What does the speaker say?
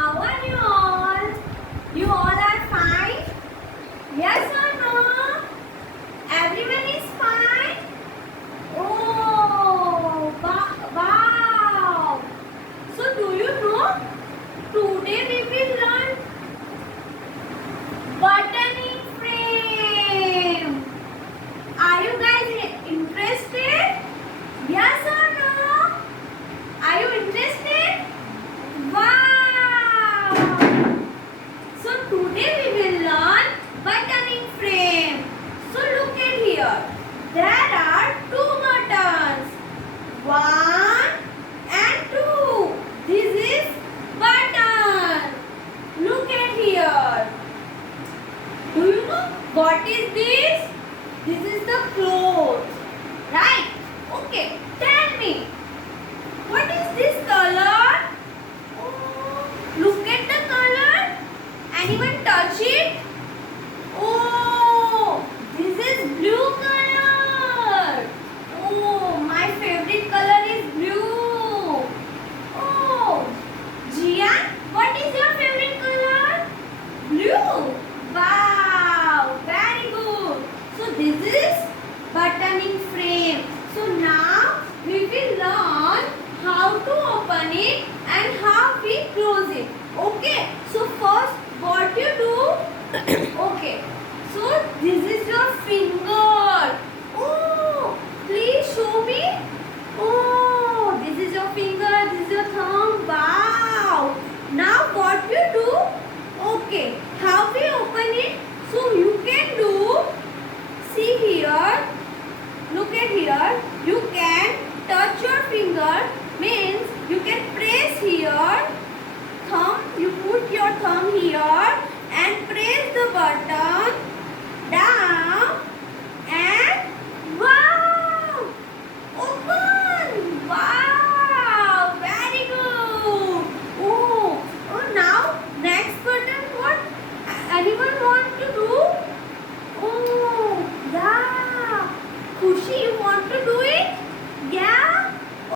How are you all? You all are fine? Yes or no? Everyone is fine? Oh, wow! So do you know? Today we will learn buttoning frame. Are you guys interested? Yes or no? Are you interested? Wow! So today we will learn buttoning frame. So look at here. There are two buttons. One and two. This is button. Look at here. Do you know what is this? This is the clothes. Right? Okay. Tell me. What is this color? Oh, look at the color. Anyone touch it? Oh, this is blue color. Oh, my favorite color is blue. Oh, Jian, what is your favorite color? Blue. Wow, very good. So this is buttoning frame. So now we will learn how to open it and how we close it. Okay. So first what you do? Okay. So this is your finger. Oh, please show me. Oh, this is your finger. This is your thumb. Wow. Now what you do? Okay. How we open it? So you can do. See here. Look at here. You can touch your finger. Means you can press here. Thumb. You put your thumb here and press the button.